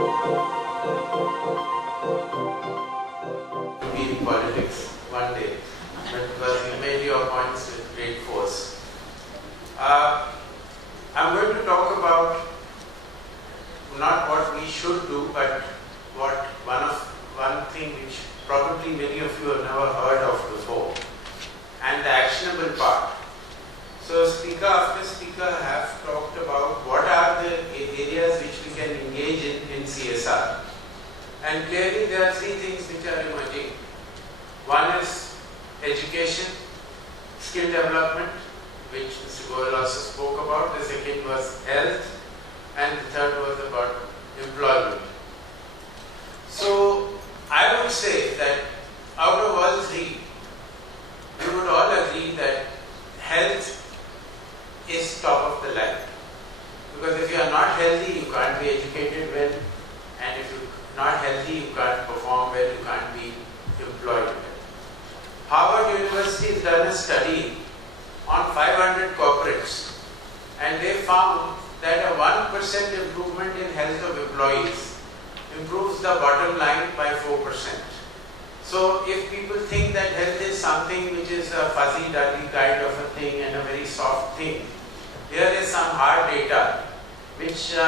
To be in politics one day, but because you made your points with great force. I'm going to talk about not what we should do, but one thing which probably many of you have never heard of before, and the actionable part. So speaker after speaker have talked about what are the areas which we can engage in CSR. And clearly there are three things which are emerging. One is education, skill development, which Mr. Goyal also spoke about. The second was health, and the third was about employment. So I would say that out of all three, we would all agree that health is top of the line. Because if you are not healthy, you can't be educated well, and if you are not healthy, you can't perform well, you can't be employed well. Harvard University has done a study on 500 corporates, and they found that a 1% improvement in health of employees improves the bottom line by 4%. So if people think that health is something which is a fuzzy-duzzy kind of a thing and a very soft thing, here is some hard data which,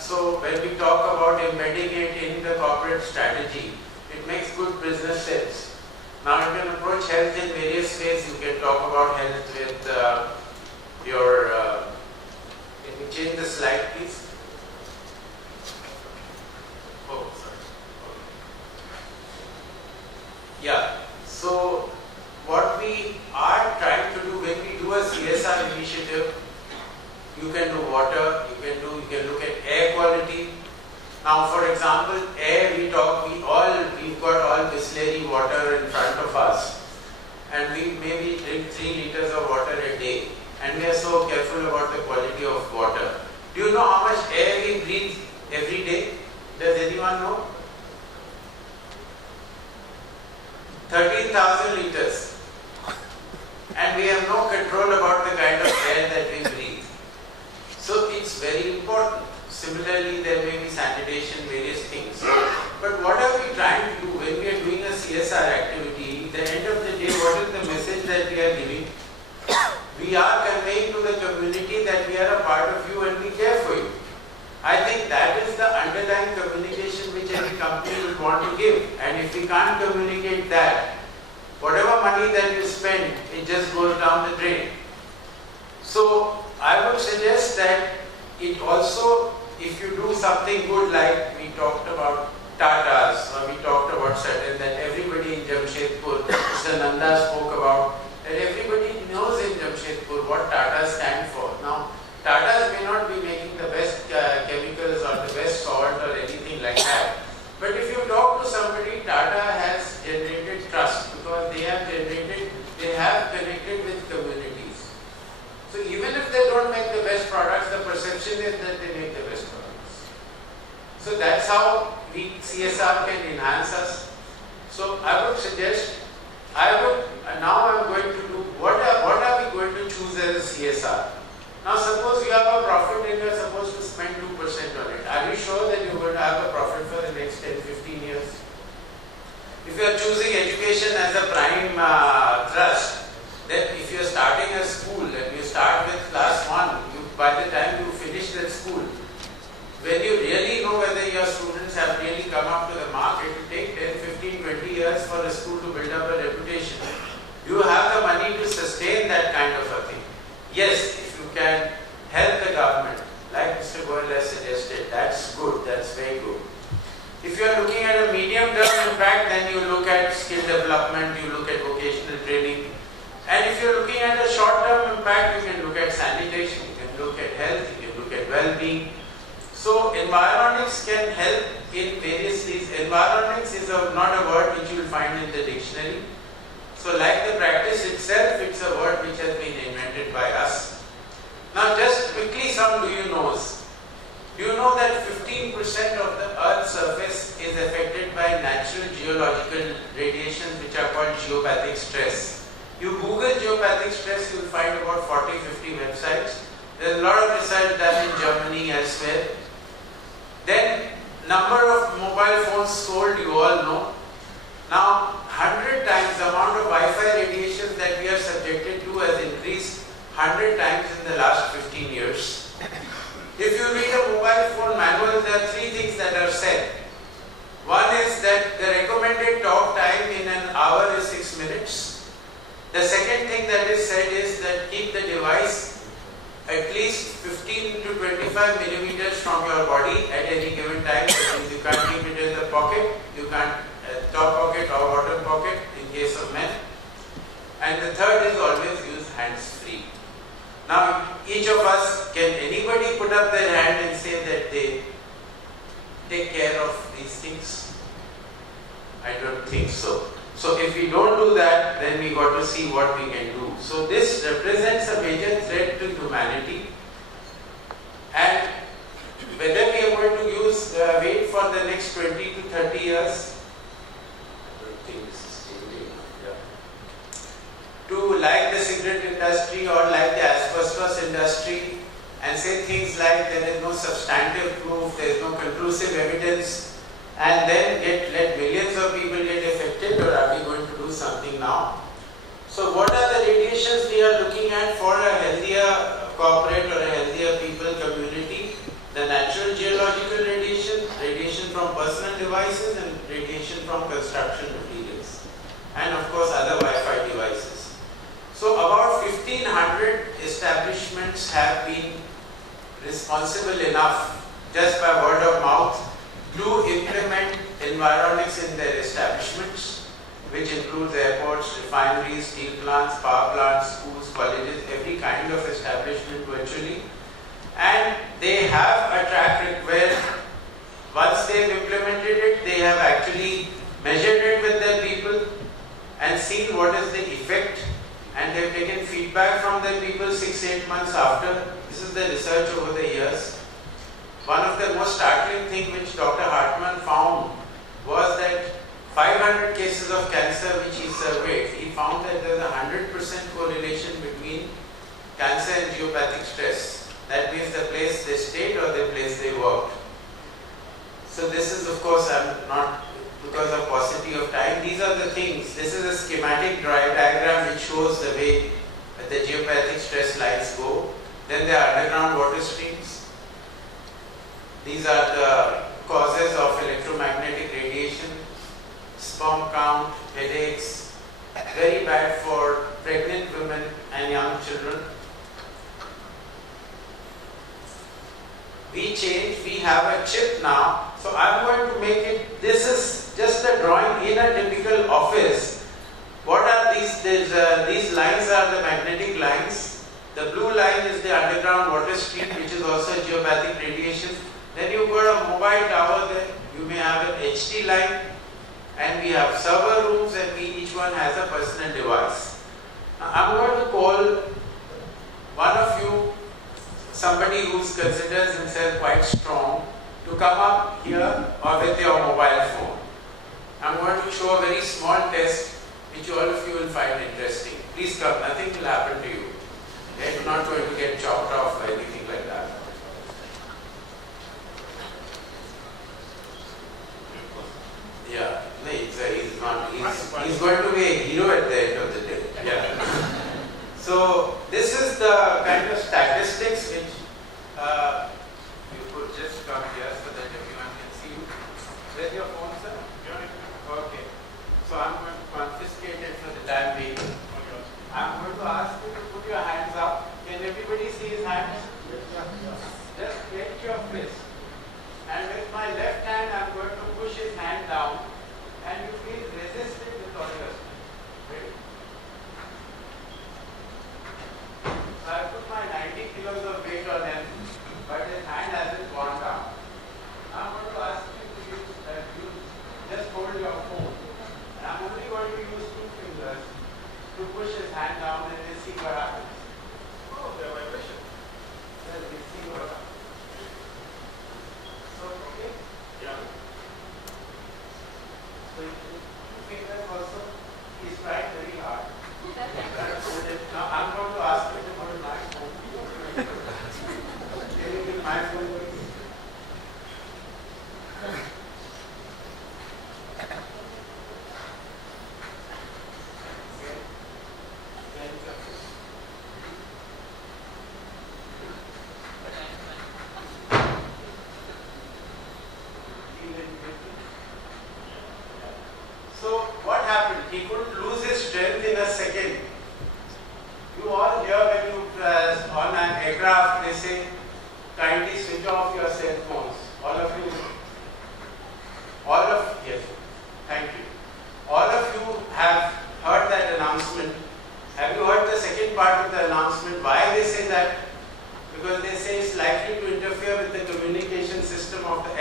so when we talk about embedding it in the corporate strategy, it makes good business sense. Now you can approach health in various ways. You can talk about health with can you change the slide please? Oh, sorry. Yeah, so what we are trying to do when we do a CSR initiative, you can do water, you can look at air quality. Now, for example, air, we've got all Bisleri water in front of us, and we maybe drink 3 liters of water a day, and we are so careful about the quality of water. Do you know how much air we breathe every day? Does anyone know? 13,000 liters. And we have no control about the kind of air that we breathe. So it's very important. Similarly, there may be sanitation, various things. But what are we trying to do when we are doing a CSR activity? At the end of the day, what is the message that we are giving? We are conveying to the community that we are a part of you and we care for you. I think that is the underlying communication which every company would want to give. And if we can't communicate that, whatever money that you spend, it just goes down the drain. So I would suggest that it also, if you do something good like we talked about Tatas, or we talked about certain, that everybody in Jamshedpur, Mr. Nanda spoke about, that everybody knows in Jamshedpur what Tata stand for. Now, Tatas may not be making the best chemicals or the best salt or anything like that, but if you talk to somebody, Tata has generated trust because they have connected with communities. So even if they don't make the best products, the perception is that they make the best products. So that's how CSR can enhance us. So I would suggest, now I'm going to do, what are we going to choose as a CSR? Now suppose you have a profit and you are supposed to spend 2% on it. Are you sure that you're going to have a profit for the next 10-15 years? If you are choosing education as a prime thrust, then if you are starting a school and you start with class 1, by the time you finish that school, when you really know whether your students have really come up to the mark, it will take 10, 15, 20 years for a school to build up a reputation. You have the money to sustain that kind of a thing. Yes, if you can help the government, like Mr. Goyal has suggested, that's good, that's very good. If you are looking at a medium-term impact, then you look at skill development, you look at vocational training. And if you are looking at a short-term impact, you can look at sanitation, you can look at health, you can look at well-being. So environics can help in various ways. Environics is not a word which you will find in the dictionary. So like the practice itself, it's a word which has been invented by us. Now just quickly, some do you knows. Do you know that 15% of the Earth's surface is affected by natural geological radiations which are called geopathic stress? You Google geopathic stress, you will find about 40-50 websites. There is a lot of research done in Germany, elsewhere. Then number of mobile phones sold, you all know. Now, 100 times the amount of Wi-Fi radiation that we are subjected to has increased 100 times in the last 15 years. If you read a mobile phone manual, there are three things that are said. One is that the recommended talk time in an hour is 6 minutes. The second thing that is said is that keep the device at least 15 to 25 millimeters from your body at any given time. That means you can't keep it in the pocket, you can't top pocket or bottom pocket in case of men. And the third is always use hands free. Now, each of us, can anybody put up their hand and say that they take care of these things? I don't think so. So if we don't do that, then we got to see what we can do. So this represents a major threat to humanity. And whether we are going to wait for the next 20 to 30 years, I don't think this is changing. To like the cigarette industry or like the asbestos industry and say things like there is no substantive proof, there is no conclusive evidence, and then let millions of people get affected, or are we going to do something now? So what are the radiations we are looking at for a healthier corporate or a healthier people community? The natural geological radiation, radiation from personal devices, and radiation from construction materials, and of course other Wi-Fi devices. So about 1500 establishments have been responsible enough just by word of mouth to implement environics in their establishments, which includes airports, refineries, steel plants, power plants, schools, colleges, every kind of establishment virtually. And they have a track record where once they've implemented it, they have actually measured it with their people and seen what is the effect, and they've taken feedback from their people 6-8 months after. This is the research over the years. One of the most startling things which Dr. Hartman found was that 500 cases of cancer which he surveyed, he found that there is a 100% correlation between cancer and geopathic stress. That means the place they stayed or the place they worked. So this is, of course, I'm not, because of paucity of time, these are the things. This is a schematic diagram which shows the way the geopathic stress lines go. Then there are underground water streams. These are the causes of electromagnetic radiation, sperm count, headaches, very bad for pregnant women and young children. We change, we have a chip now. So I'm going to make it, this is just a drawing in a typical office. What are these? These lines are the magnetic lines. The blue line is the underground water stream, which is also geopathic radiation. Then you've got a mobile tower there. You may have an HT line, and we have server rooms, and each one has a personal device. Now, I'm going to call one of you, somebody who considers himself quite strong, to come up here or with your mobile phone. I'm going to show a very small test which all of you will find interesting. Please come, nothing will happen to you. You're not going to get chopped off or anything like that. Yeah, no, he's not. He's going to be a hero at the end of the day. Yeah. So this is the kind of statistics which you could just come here so that everyone can see you. Where's your phone, sir? Okay. So I'm going to confiscate it for the time being. I'm going to ask you to put your hands up. Can everybody see his hands? Just get your fist. And with my left hand, I'm going to push his hand down. And you please resist it with all your strength. Ready? So I put my 90 kilos of weight on him, but his hand hasn't gone down. I'm going to ask you to just hold your phone. And I'm only going to use 2 fingers to push his hand down, and we'll see what happens. Oh, there are vibrations. Well, we'll see what happens. So, okay? Yeah. So, 2 fingers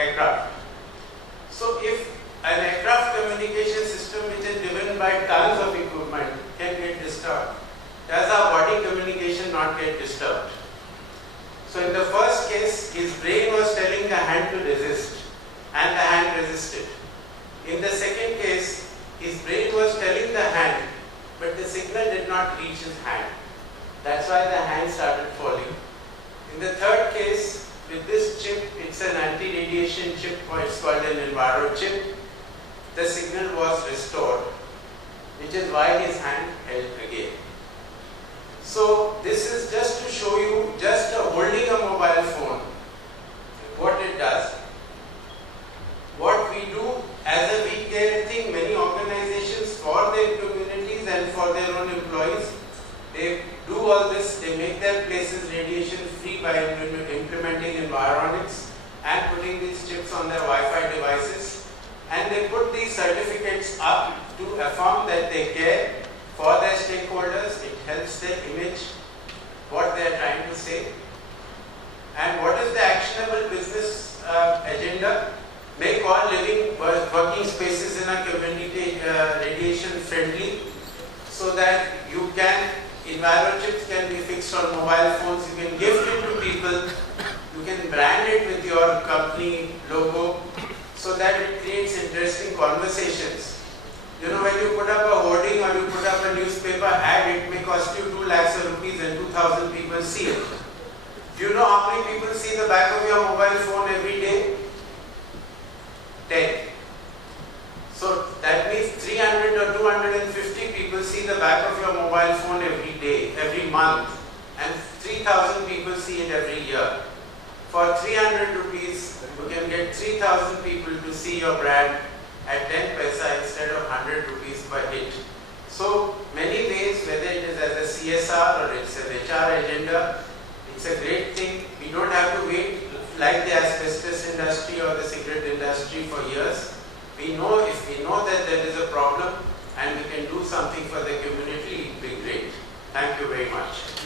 aircraft. So if an aircraft communication system which is driven by tons of equipment can get disturbed, does our body communication not get disturbed? So in the first case, his brain was telling the hand to resist, and the hand resisted. In the second case, his brain was telling the hand, but the signal did not reach his hand. That's why the hand started falling. In the third case, with this chip, it's an anti-radiation chip, it's called an Enviro chip, the signal was restored, which is why his hand held again. So this is just to show you just holding a mobile phone, what it does. What we do as a We Care thing, many organizations for their communities and for their own employees, they do all this, they make their places radiation free by implementing environics and putting these chips on their Wi-Fi devices, and they put these certificates up to affirm that they care for their stakeholders. It helps their image, what they are trying to say. And what is the actionable business agenda? Make all living working spaces in a community radiation friendly, so that you can, Enviro chips can be fixed on mobile phones, you can gift it to people, you can brand it with your company logo, so that it creates interesting conversations. You know, when you put up a hoarding or you put up a newspaper ad, it may cost you 2 lakhs of rupees and 2,000 people see it. Do you know how many people see the back of your mobile phone every day? 10. So that means 300 or 250 people see the back of your mobile phone every day, every month, and 3,000 people see it every year. For 300 rupees, you can get 3,000 people to see your brand at 10 paisa instead of 100 rupees per hit. So many ways, whether it is as a CSR or it's an HR agenda, it's a great thing. We don't have to wait like the asbestos industry or the cigarette industry for years. We know, if we know that there is a problem and we can do something for the community, it will be great. Thank you very much.